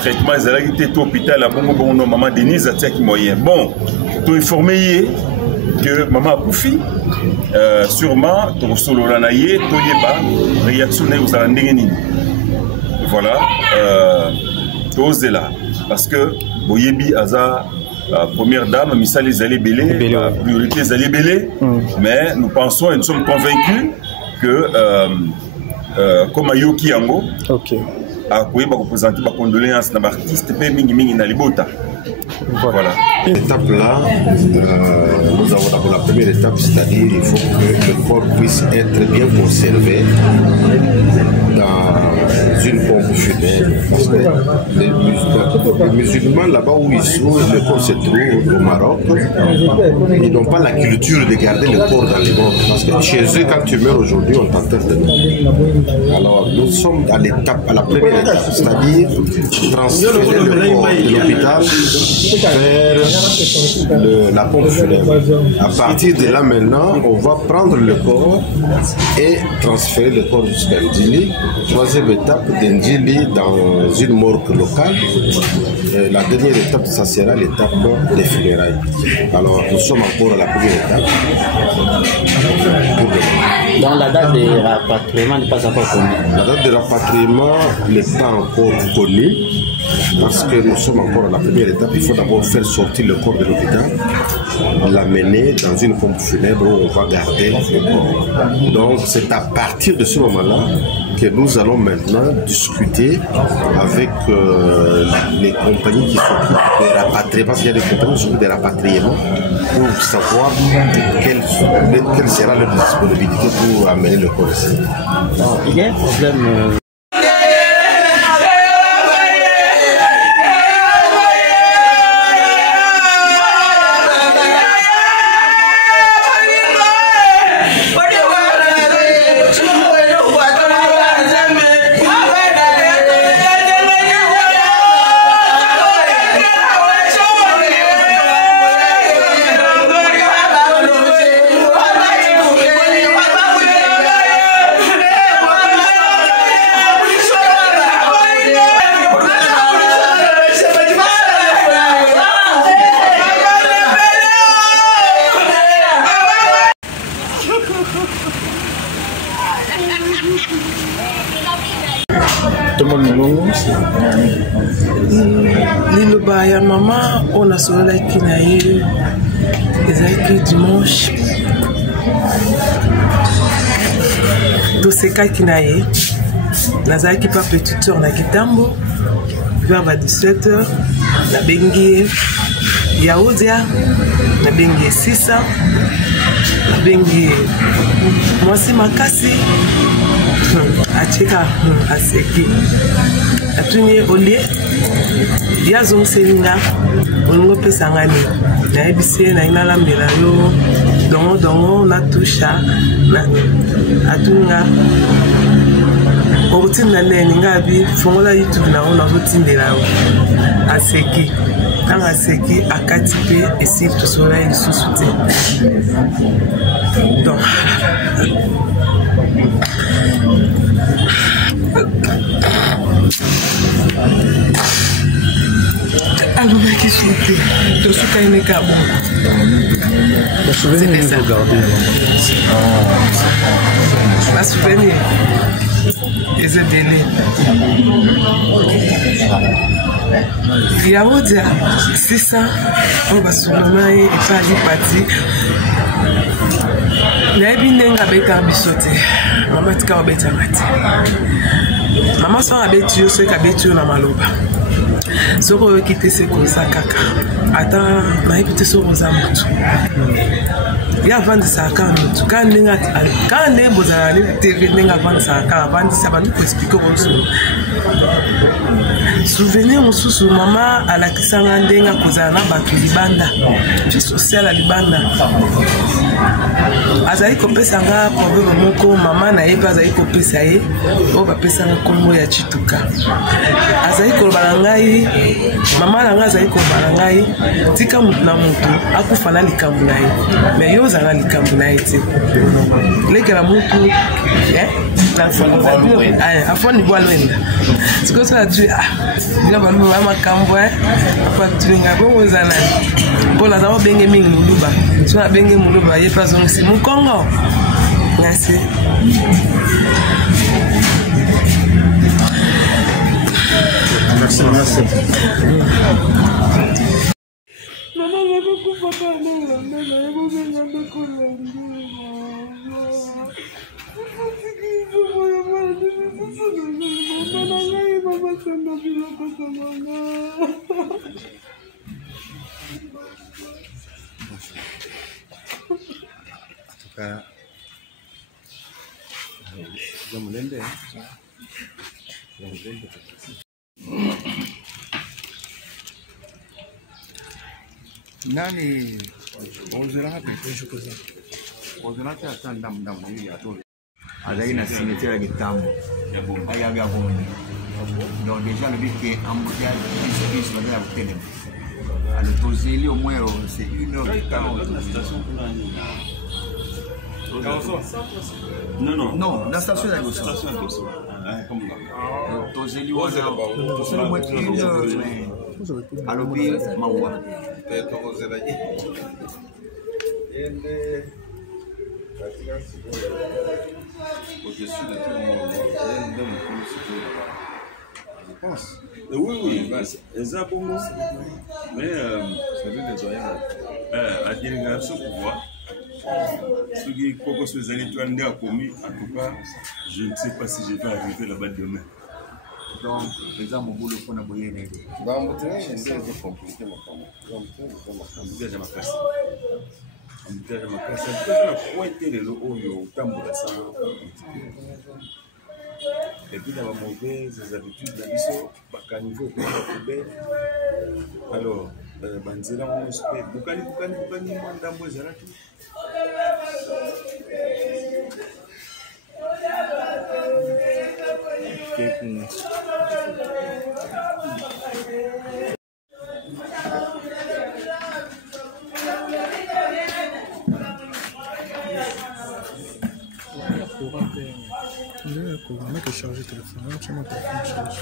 traitement ezalaki te to hôpital ya bongo bongo no maman Denise atiaki moyen bon to informé ye que maman a koufi sûrement to solola na ye to yeba réaction na uzala ndenge nini voilà to zela parce que boyebi aza première dame misali ezali belé priorité ezali belé mais nous pensons et nous sommes convaincus que comme ayoki yango akoye bakoprésenter bacondoléance na baartiste mpe mingi na libota. Voilà. L'étape là, nous avons d'abord la première étape, c'est-à-dire il faut que le corps puisse être bien conservé dans une pompe funèbre. Parce que les musulmans là-bas où le corps se trouve au Maroc, ils n'ont pas la culture de garder le corps dans les morts. Parce que chez eux, quand tu meurs aujourd'hui, on t'enterre de nous. Alors nous sommes à l'étape, à la première étape, c'est-à-dire transférer le corps de l'hôpital vers la pompe funèbre. À partir de là maintenant, on va prendre le corps et transférer le corps jusqu'à Ndjili. Troisième étape, d'Ndjili dans une morgue locale. Et la dernière étape, ça sera l'étape des funérailles. Alors nous sommes encore à la première étape. Donc la date de rapatriement n'est pas encore connue. La date de rapatriement n'est pas encore connue. Parce que nous sommes encore à la première étape, il faut d'abord faire sortir le corps de l'hôpital, l'amener dans une pompe funèbre où on va garder le corps. Donc c'est à partir de ce moment-là que nous allons maintenant discuter avec les compagnies qui s'occupent des rapatriements, parce qu'il y a des compagnies qui s'occupent des rapatriements, pour savoir quelle sera leur disponibilité pour amener le corps ici. Il y a un problème. Liloba ya mama on a sololaki na ye ezalaki dimanche tosekaki na ye nazalaki pa petite sœur na Kitambo vers 17h nabengi ye Yaoudia nabengi ye Sisa nabengi ye mwasi makasi acheka aseki atuni olie yazong selinga ongo pesangani na ebisi na inala mbela yo dongo na tusha na atunga obutinda nene ngabi fongola YouTube na ona butindela aseki kanga aseki akati pe esi tusola lisusu te donc alors qui souhaite de ce qu'il n'est qu'à bon. Le souvenir que vous gardez. La souvenir. Et c'est délai. Il y a autre, c'est ça. On va se nommer et pas y partir. Na ebindenga beta bisote. Mama tika beta mati. Mama so abeti yo so ka beti yo na maloba. Soko kite se kosa kaka. Ata na epite so roza mutu. Ya vandi sa ka mutu. Ka nenga ka ne bozala ni TV nenga vandi sa ka vandi sa bantu ko expliquer ko souvenir mususu mama alakisanga ndenga kozala na bato libanda. Vie sociale libanda. Azali kopesa nga problème moko mama na ye azali kopesa ye o bapesa nga kombo ya Chituka. Azali kolobala ngai mama na nga azali kolobala ngai tika mutu na mutu akufa na likambo na ye mais yo ozala likambo na ye te lekela mutu afoni bwalwenda sikoyo so atue bino balobi bamakambo apatulinga bongo oza nani mpo naza mobenge mingi moluba so abenge moluba ye mpe azongisi mokongo merci. Merci. Nani ozeraka ozeraka atanda mdamu hivi atoe azali na cimetière ya Gitambo ayaga ya bonde donc déjà le but que embouteillage bis va la bouteille à le tozeli au moins c'est 1h40 non la station de la station comme là tozeli au moins 1h alobi mawa au-dessus de tout le monde. Je pense. Oui, exactement. Mais la délégation pouvoir, ceux qui proposent les années en tout cas, je ne sais pas si je vais arriver là-bas demain. Donc, les gens m'ont voulu qu'on a bouillé. Embouteillage à ma place. Embouteillage à ma place. C'est la pointe de l'eau au tambour. Et puis, dans ma mauvaise habitudes, la biso, à niveau de la poubelle. Alors, Banzela, on se fait Bukani, Mandambo, Zaratu. On a que charger le téléphone. Tu m'as pas charger.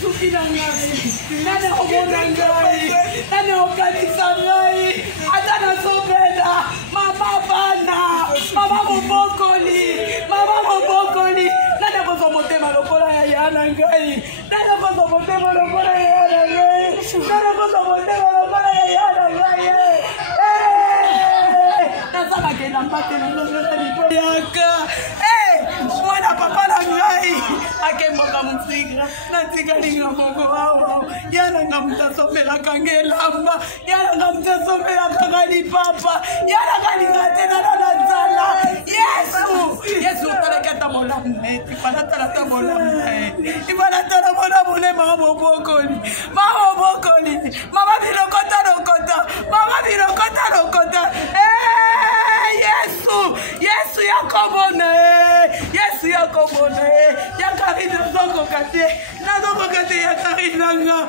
suki na ngai nani omona ngai nani okanisa ngai ata nazobela mama bana mama mobokoli nani akozwa motema lokola ya yana ngai nani akozwa motema lokola ya yana ngai nani akozwa motema lokola ya yana ngai nazalaka elamba te nazozela libo yaka mwana papa na ngai akemboka mosika natikalinga moko awa yananga moto asomelaka nga elamba yananga moto asomelaka nga lipapa yananga linga te nana na nzala yesu otalaki ata molamu na ye ifalatala ata molamu na ye ifalatala molamu ne mama mobokoli mama bilokota lokota yesu yakobona yesu yakobona yakari nazokoka te yakari nanga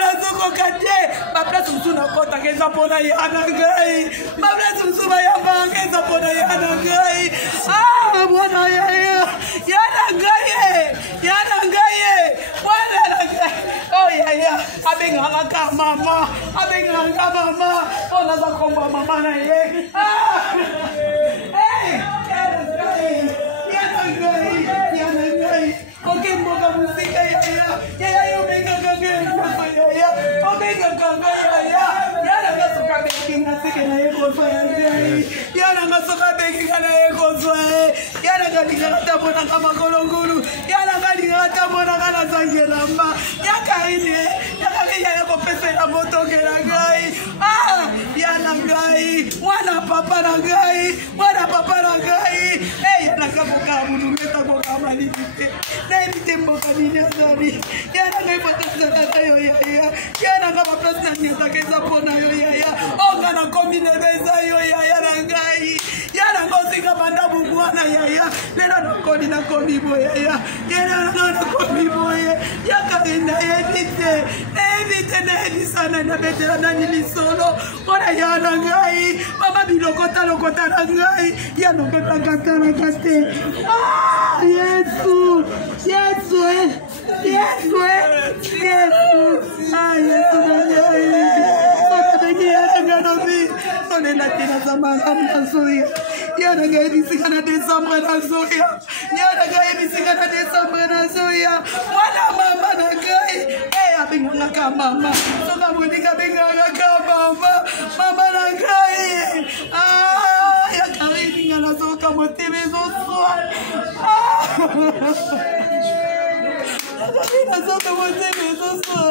nazokoka te baplace mosusu nakotaka eza mpona yana ngai baplace mosusu bayambaka eza mpona yana ngai mwana yana ngai mwana na ngai oyaya abengaka mama mpo naza komba mama na ye yana ngai okemboka mosika yaya obengaka ngai obengaka ngai yananga soka bekinga seke na ye kozwa ya ngai yananga soka bekinga na ye kozwa yananga lingaka tambonaka makolongulu yananga lingaka tambonaka na zangelamba yakaine yaya kopesela motokela ngai yana ngai mwana papa na ngai yananga boka mulumeta boka maliki te nayebi te mboka nini azali yananga ebakazalaka yo yaya yananga baplace nani ezaka eza mpona yo yaya onga nakomi nebe eza yo yaya na ngai yananga osinga banda bubwana yaya lelo nakomi boye yaya yananga nakomi boye yakari nayebi te nayebisana nabetela nani lisolo mpona yana ngai mama bilokota na ngai yanoketakalaka te yesu sonelaki nazamanga nazoya yananga yebisika na desembre nazoya mwana mama na ngai abengaka mama soka moninga abengaka mama na ngai yakarininga nazoka motema ezoswa nazoka motema ezoswa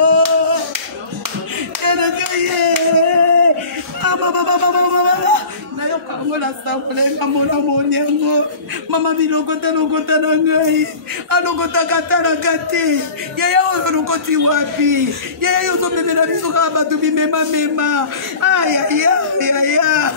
nayokango nasakolenga mona monyango mama bilokota na ngai alokotaka talaka te yaya oyo lokoti wapi yaya ozomemela biso kaka bato bimemamema ayaya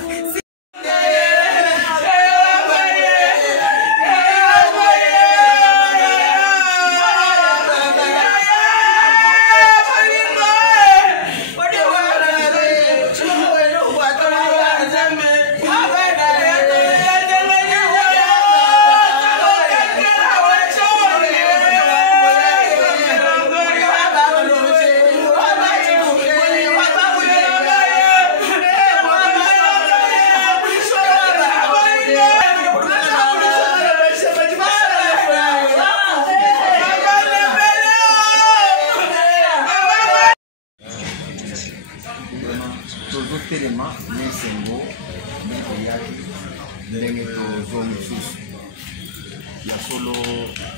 tozotelema nesengo nekeyaki ndenge tozo mosusu ya solo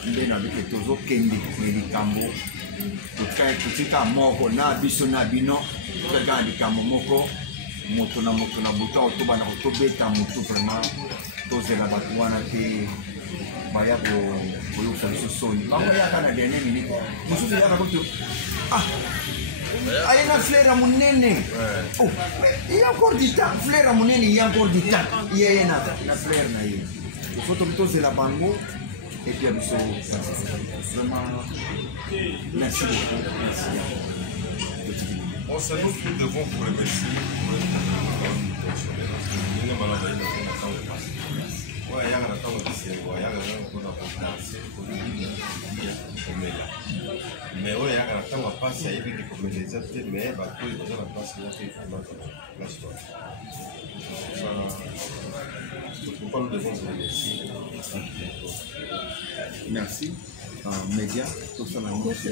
nde na bike tozokende na likambo totika moko na biso na bino tozalaka na likambo moko moto na buta oyo tobanda tobeta motu vraiment tozela bato wana te baya koyokisa biso soni bango yaka na dernier minute mosusu yaka koto il y a une fleur à mon nez. Oh, il y a encore du temps. Fleur à mon nez, il y a encore du temps. Il y a une fleur. Il faut que la bango et puis vraiment, merci beaucoup. Merci. On se nous plus devant pour le merci. Mais place à éviter comme les autres, mais bah tout est déjà la place là qui est la soirée. Pourquoi nous devons vous remercier? Merci. Média, tout ça, la presse.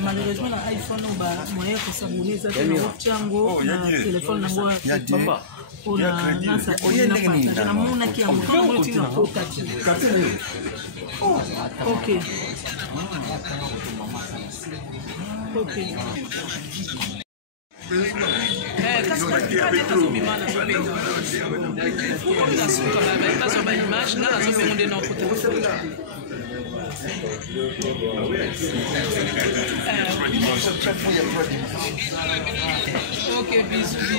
Malheureusement, l'iPhone a moyen de s'abonner à Tiango, le téléphone on a ok. Ok, bisous.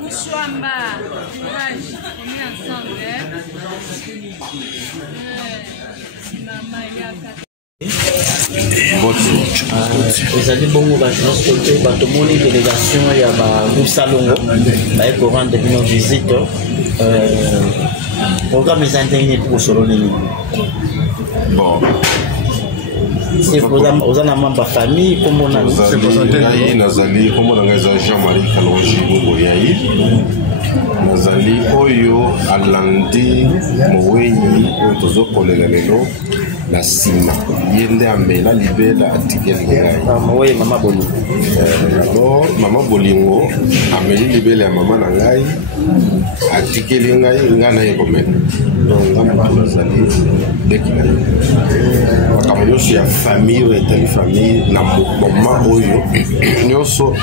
Moussouamba, courage, on est ensemble, maman, il y a ezali bongo bajournaliste côté batomoni délégation ya bagroupe Salongo baye korendre bino visite programme eza ndenge pour kosolo nini Bon. oza na membre famille kombo nani ngai nazali kombo na ngai eza Jean-Marie Kalonji Boyai nazali oyo alandi mowenyi oyo tozokolela lelo na nsima ye nde amela libela atikeli ngai mama bolingo alors mama bolingo ameli libela ya mama na ngai atikeli ngai ngai naye komela donc nga moto nazali ndeki na ye makambo nyonso ya famille oyo etali famille na moma oyo nyonso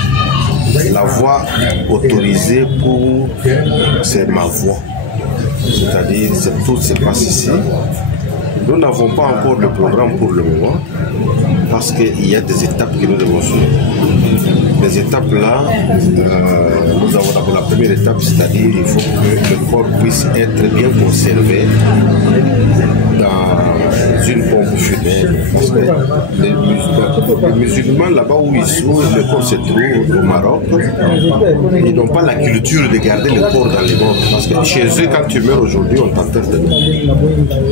la voix autorisée pour c'est ma voix, c'est-à-dire tout se passe ici. Nous n'avons pas encore le programme pour le moment parce qu'il y a des étapes que nous devons suivre. Les étapes là, nous avons d'abord la première étape, c'est-à-dire il faut que le corps puisse être bien conservé dans une pompe funèbre. Parce que les musulmans là-bas où le corps se trouve au Maroc, ils n'ont pas la culture de garder le corps dans les morts. Parce que chez eux, quand tu meurs aujourd'hui, on t'enterre dedans.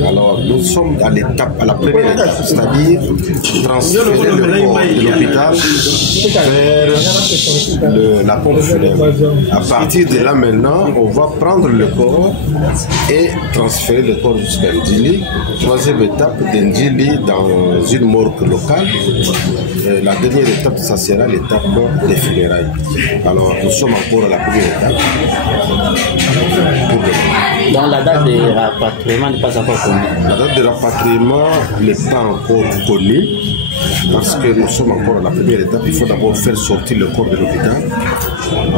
Alors nous sommes à l'étape, à la première étape, c'est-à-dire transférer le corps de l'hôpital vers la pompe funèbre. À partir de là maintenant, on va prendre le corps et transférer le corps jusqu'à Ndili. Troisième étape, d'Ndili dans une morgue locale. Et la dernière étape, ça sera l'étape des funérailles. Alors nous sommes encore à la première étape. Dans la date de rapatriement n'est pas encore connue. La date de rapatriement n'est pas encore connue parce que nous sommes encore à la première étape. Il faut d'abord faire sortir le corps de l'hôpital,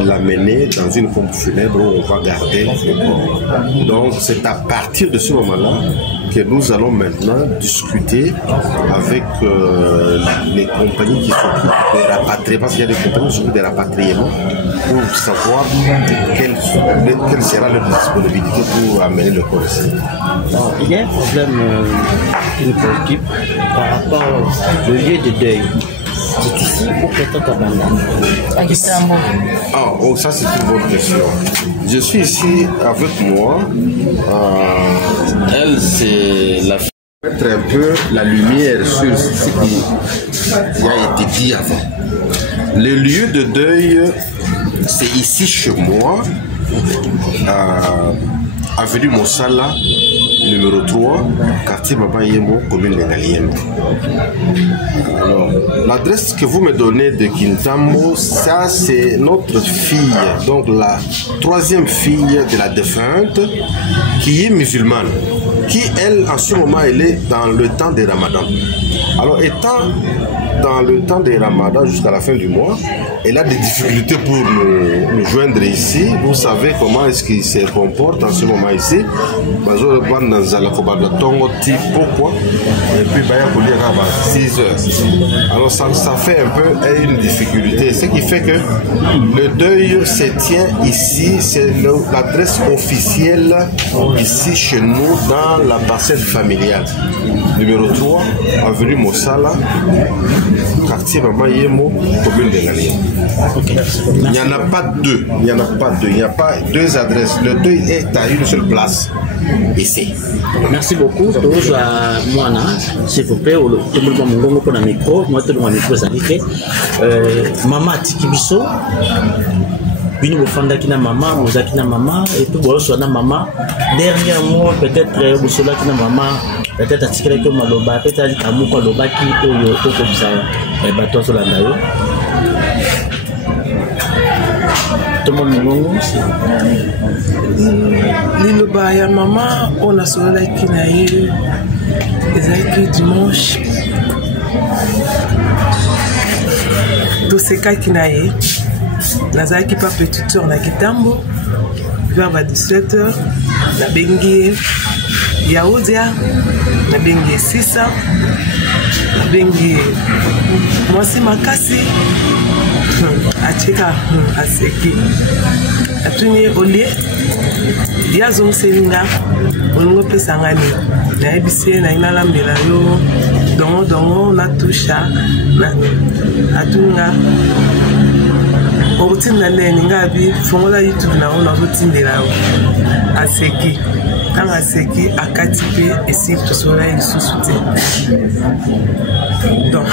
l'amener dans une pompe funèbre où on va garder le corps. Donc c'est à partir de ce moment-là que nous allons maintenant discuter avec les compagnies qui s'occupent des rapatriements, parce qu'il y a des compagnies qui s'occupent des rapatriements, pour savoir quelle sera leur disponibilité pour amener le corps ici. Il y a un problème qui nous préoccupe par rapport au lieu de deuil. C'est ici ou peut-être à Bandana? Ah, oh, ça c'est une bonne question. Je suis ici avec moi. Elle, c'est la mettre un peu la lumière sur ce qui a été dit avant. Le lieu de deuil, c'est ici chez moi, avenue Mossala, numéro 3, quartier Mabayemo, commune de Ngaliema. Alors, l'adresse que vous me donnez de Kintambo, ça c'est notre fille, donc la troisième fille de la défunte, qui est musulmane. qui, elle, en ce moment, elle est dans le temps des Ramadan. Alors, étant dans le temps des Ramadan jusqu'à la fin du mois, elle a des difficultés pour nous joindre ici. Vous savez comment est-ce qu'il se comporte en ce moment ici. Pourquoi? Et puis, il y a 6 heures. Alors, ça fait un peu une difficulté. Ce qui fait que le deuil se tient ici. C'est l'adresse officielle ici chez nous dans la parcelle familiale. Numéro 3, avenue Mossala, quartier Mama Yemo, commune de Ngalia. Okay. Il n'y en a pas deux. Il n'y en a pas deux. Il n'y a pas 2 adresses. Le deuil est à une seule place. Ici. Merci beaucoup. Tous à moi, s'il vous plaît, tout le monde pour le micro. Moi, tout le monde micro, ça dit que Maman Tikibiso. Bini bofanda kina maman, boza kina maman, et puis bon soit na maman. Dernier mot peut-être bosola kina maman, peut-être atikela que maloba, peut-être amuko loba ki oyo to comme ça. Et bato so landa yo. Tout le monde ngongo. Liloba ya maman, on a sola kina ye. Ezaki dimanche. Doseka kina ye. Nazaki pas petite heure na Kitambo vers 17h na bengi Yaoudia na bengi Sisa na bengi Mwasi Makasi achika aseki atuni olie yazo selinga ongo pesa ngani na ebise na inala mbela yo dongo na tusha na atunga obutinda ndeni ngabi fongola YouTube na ona butindela aseki kanga aseki akati pe esi tusola lisusu te donc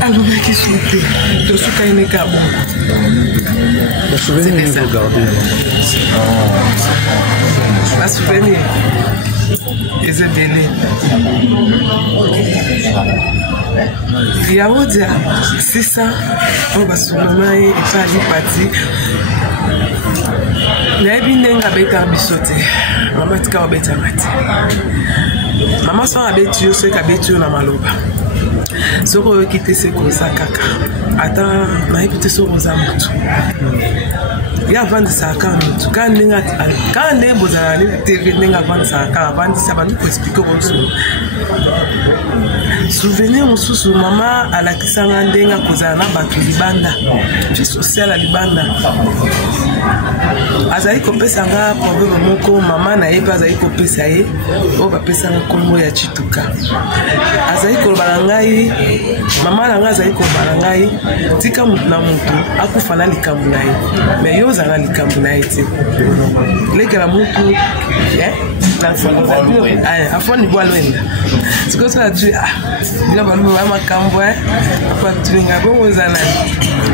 alors qui souhaite de ce qu'il n'est qu'à bon Le souvenir est regardé. La souvenir is a délai. Yaoudia, c'est ça. On va se nommer et pas y partir. Naibinenga beta bisote. Maman tika beta mati. Maman so abetio so kabetio na maloba. Soko kite se kosa kaka. Ata na ipite so roza mutu. Ya vandi sa ka mutu. Ka nenga ka ne bozala ni TV nenga vandi sa ka vandi sa bandu ko expliquer bonso. Souvenir mususu mama alakisanga ndenga kozala na batu libanda. Vie sociale libanda. Azali kopesa nga problème moko mama na ye azali kopesa ye o bapesa nga kombo ya Chituka. Azali kolobala ngai mama na nga azali kolobala ngai tika mutu na mutu akufa na likambo na ye mais yo ozala likambo na ye te lekela mutu afoni bwalwenda sikoso atu bila baluba ba makambo apa tulinga bongo ozala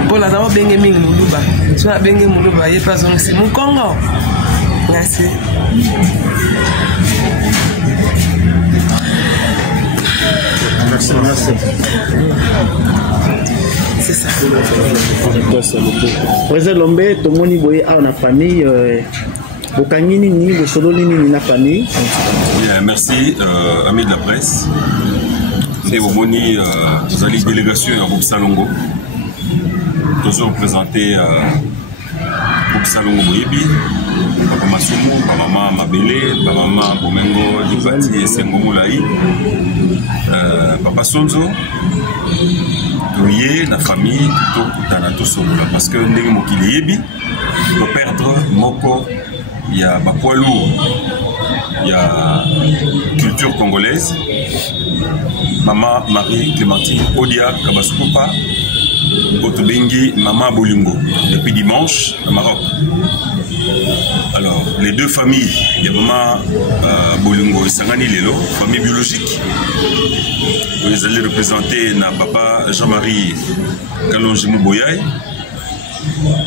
mpona aza benge mingi muluba so abenge muluba ye pa zongi si mukongo merci. Merci. C'est ça. Président Lombe, tout le monde est en famille. Bokangini ni le solo ni la famille. Merci, amis de la presse. C'est au Moni, vous allez délégation à Groupe Salongo. Nous avons présenté Groupe Salongo Boyebi, Papa Masumu, Papa Maman Mabele, Papa Maman Bomengo, Dibati et Sengo Moulaï, Papa Sonzo, Touye, la famille, tout à tout solo parce que nous avons Yebi, pour perdre Moko. Il y a Bapoilou, il y a culture congolaise, Maman Marie Clémentine Odia Kabasukupa, Otobengi Maman Bolingo, depuis dimanche au Maroc. Alors, les deux familles, il y a Maman Bolingo et Sangani Lelo, famille biologique. Vous allez représenter na Papa Jean-Marie Kalonji Mouboyaï.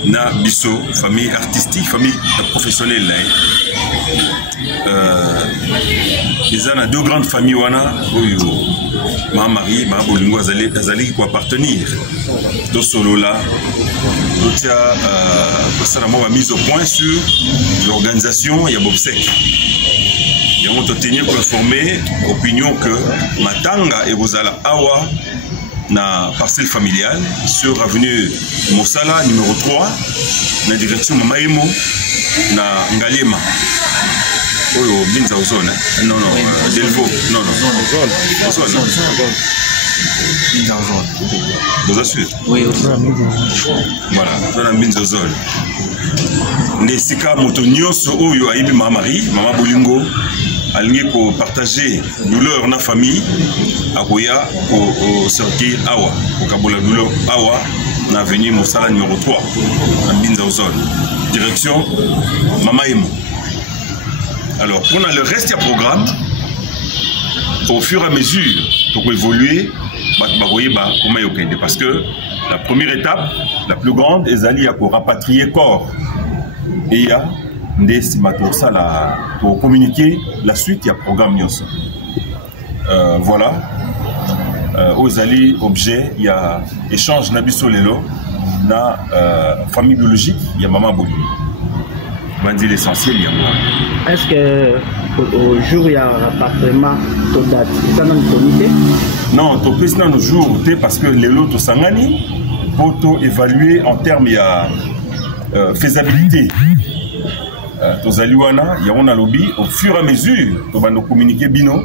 na biso famille artistique famille professionnelle ils ont deux grandes familles wana oyo ma mari ma bolingo azali ko appartenir do solo là dotia ça m'a mise au point sur l'organisation ya bobsek et on tenir pour informer opinion que matanga et bozala awa na parcelle familiale sur avenue Mosala numéro 3 na direction Mamaimo na Ngalema oyo binza ozone non Delvo non zone vous assurez oui voilà dans la binza ozone nesika moto nyonso oyo ayibi mama bolingo alingi ko partager douleur na famille akoya au sortir awa au kabola douleur awa na avenue Mosala numéro 3 na binza ozone direction Mamaimo. Alors pour le reste du programme au fur et à mesure pour évoluer parce que la première étape la plus grande est d'aller à rapatrier corps et il y a des estimateurs pour communiquer la suite il y a programme voilà aux alliés objets il y a échange nabiso lelo na famille biologique il y a maman Boli dit l'essentiel il y a moi. Est-ce que au jour il y a un rapatriement to date ça dans le comité non to pèse dans le jour parce que les lots to sangani pour évaluer en termes il y a faisabilité to zaliwana il y a on a lobby au fur et à mesure to va nous communiquer bino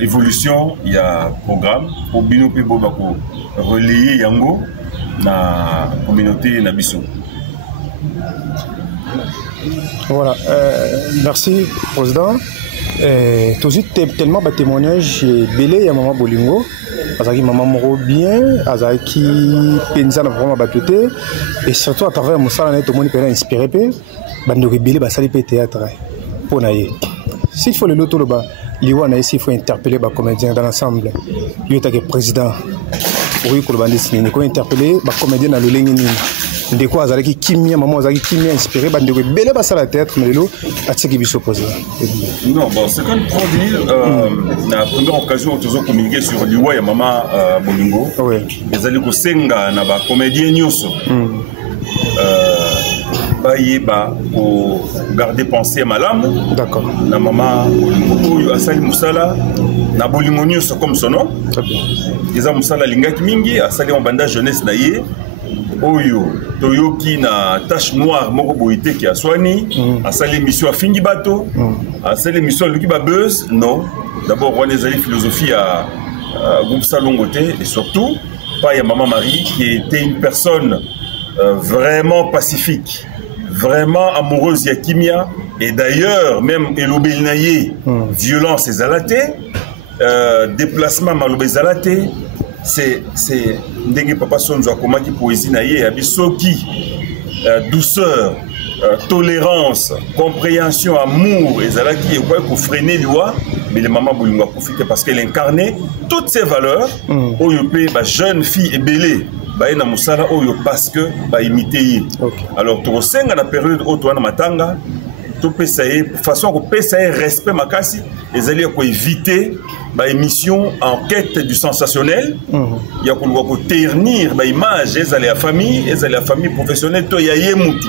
évolution il y a programme pour bino pe boba ko relayer yango na communauté na biso. Voilà, merci président. Toujours tellement de témoignages belé à maman Bolingo, azaki maman moro bien, azaki penza na vraiment batoté et surtout à travers Mosala net tout le monde peut inspirer pe bande belé ba sali pe théâtre pour naïe. S'il faut le loto le bas, liwana ici il faut interpeller ba comédiens dans l'ensemble. Lui est que président. Oui pour le bande dessiné, il faut interpeller ba comédiens dans le lengi de quoi azalaki kimia maman azalaki kimia inspiré bande ko belé ba sala théâtre mais lelo atiki biso posé. Non bon c'est quand pour dire la première occasion toujours communiquer sur liwa ya maman Bolingo. Oui. Ezali ko senga na ba comédien nyonso. Ba pour garder pensée malam. D'accord. Na maman Bolingo oyo asali musala na Bolingo nyonso comme son nom. Très bien. Eza musala lingaki mingi asali en banda jeunesse na ye. Oyo toyoki na tache noire moko boité qui a soigné à sa l'émission à fingi bateau à sa l'émission luki ba buzz non d'abord on les a philosophie à groupe Salongoté et surtout pas ya maman Marie qui était une personne vraiment pacifique vraiment amoureuse ya kimia et d'ailleurs même elobel naye violence et zalaté déplacement malobé zalaté c'est ndenge papa sonzo akomaki poésie na ye abisoki douceur tolérance compréhension amour ezalaki et quoi pour freiner loi mais les mamans Bolingo profiter parce qu'elle incarnait toutes ces valeurs oyo pe ba jeune fille ebelé ba na musala oyo parce que ba imiter alors to senga na période oyo to na matanga to pesa ye façon ko pesa ye respect makasi ezali ko éviter ba émission en quête du sensationnel il y a ko ternir ba image ezali la famille professionnelle to ya ye mutu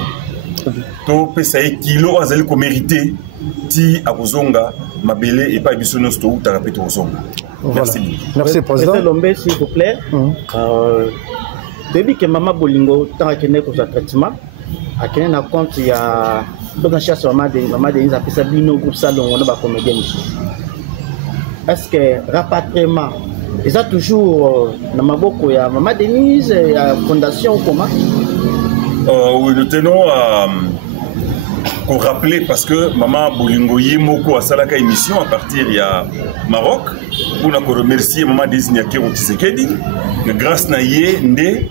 to pesa ye kilo azali ko mériter ti akozonga mabele et pas biso no sto ta rapete kozonga. Merci. Merci président Lombe s'il vous plaît. Depuis que maman Bolingo tant que n'est pour sa traitement à quel na compte il y a donc chasse maman Denise appelle ça bino groupe salon on va comédien. Est-ce que rapatriement ils ont toujours na maboko ya maman Denise ya fondation comment oui nous tenons à rappeler parce que maman Bolingo yimoko a salaka émission à partir il y a Maroc pour nous remercier maman Denise Nyakero Tshisekedi grâce na ye ndé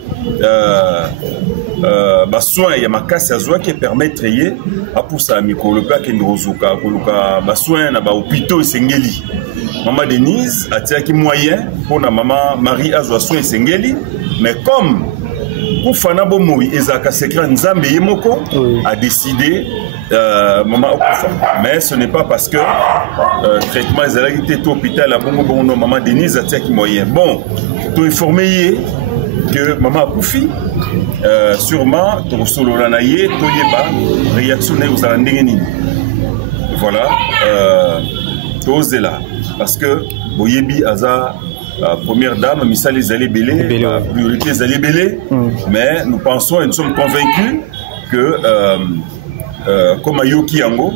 soin ya makasi azwa qui permettre ye a pour ça mikolo pa ke ndozuka koluka soin na ba hôpitaux esengeli maman Denise a tia ki moyen pour na maman Marie azwa soin esengeli mais comme Koufana Bomoi et Zaka Sekra Nzambe Yemoko a décidé maman Okufa. Mais ce n'est pas parce que traitement des allergies à l'hôpital à Bongo Bono, maman Denise a tia qui moyen. Bon, tu es informé que maman Koufi, sûrement, tu solo lanaye, tu yeba, réaction aux alandengeni. Voilà, tu oses là. Parce que Boyebi Aza, première dame, Missa les allées belé, priorité les allées belé, mais nous pensons et nous sommes convaincus que comme Ayoki Yango,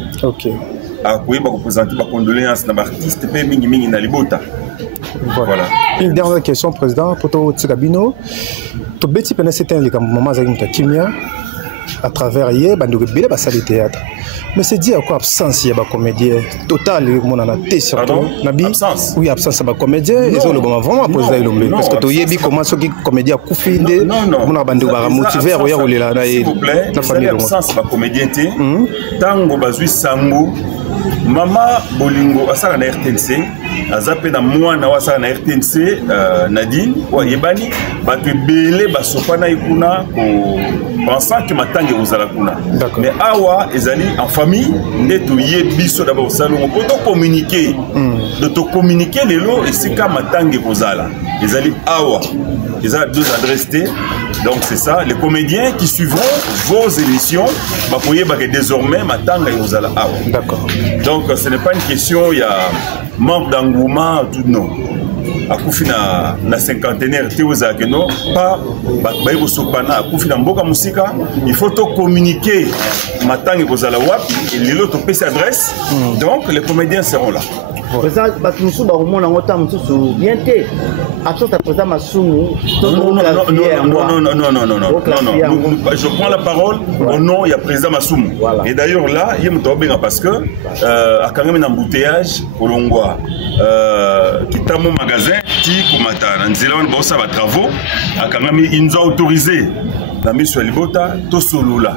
a représenter ma condoléance dans l'artiste, et mingi mingi na libota. Voilà. Une dernière question, Président, pour toi, Tsugabino. Tu bêtis pendant cette année, comme maman Zagin Kakimia, à travers hier, nous avons bien passé le théâtre. Mais c'est dit à quoi absence, il y a des comédiens. Total, mon en a été surtout. Absence. Oui, absence, il y a des comédiens. Et ça, le moment vraiment posé l'homme. Parce que tu as dit comment ceux qui comédiens coufindé, on a bandé à motiver à regarder là. S'il vous plaît, l'absence, il y a des comédiens. Tango, Bazui, Sango. Mama Bolingo asala na RTNC azape na mwana wasala na RTNC Nadine wa yebani bato belé basopana ikuna ko pensant que matange ozala kuna mais awa ezali en famille ndeto yebiso d'abord salongo poto communiquer de to communiquer lelo esika matange kozala ezali awa ils ont deux adresses T. Donc c'est ça, les comédiens qui suivront vos émissions, bah, que désormais, Matanga et Rosala. D'accord. Donc ce n'est pas une question, il y a manque d'engouement, tout non. À Koufina, la cinquantenaire, Théozakeno, pas Baïbo Sopana, à Koufina Mboka Moussika, il faut communiquer Matanga et Rosala Wap, et les autres adresses. Donc les comédiens seront là. Président Batoussou Barumon en autant tout bien té. Absence à président Massoumou. Non. Je prends la parole au nom, il y a président Massoumou. Et d'ailleurs là, il y a un parce que à quand même un embouteillage au Longwa. Qui t'a mon magasin, qui kumata, n'zéla on bosse à travaux. À quand même ils nous ont autorisé. La mission Libota, tout solo là.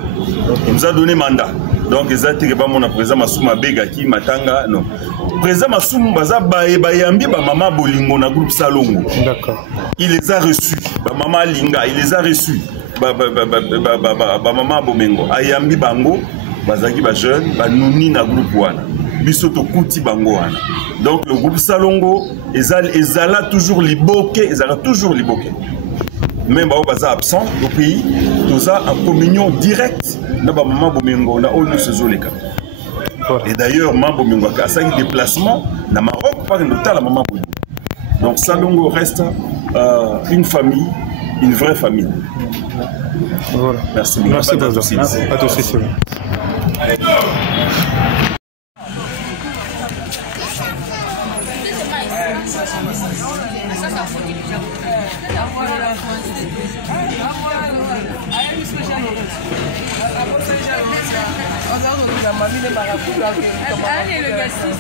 Il nous a donné mandat. Donc ils ont tiré pas mon président Massoumou Bega qui Matanga non. Président Massoumou Baza Bayambi ba maman Bolingo na groupe Salongo. D'accord. Il les a reçus. Ba maman Linga, il les a reçus. Ba maman Bomengo. Ayambi Bango, Bazaki ba jeune, ba Nouni na groupe wana. Bisoto Kuti Bango wana. Donc le groupe Salongo, ezala toujours liboké, toujours liboké. Même baza absent au pays, nous avons en communion directe na ba maman Bomengo na onu sezoleka. Et d'ailleurs, Mambo Mingo a fait un déplacement dans Maroc par une telle maman. Donc Salongo reste une famille, une vraie famille. Voilà. Merci. Merci beaucoup. À tous ici. Allez, le gars, c'est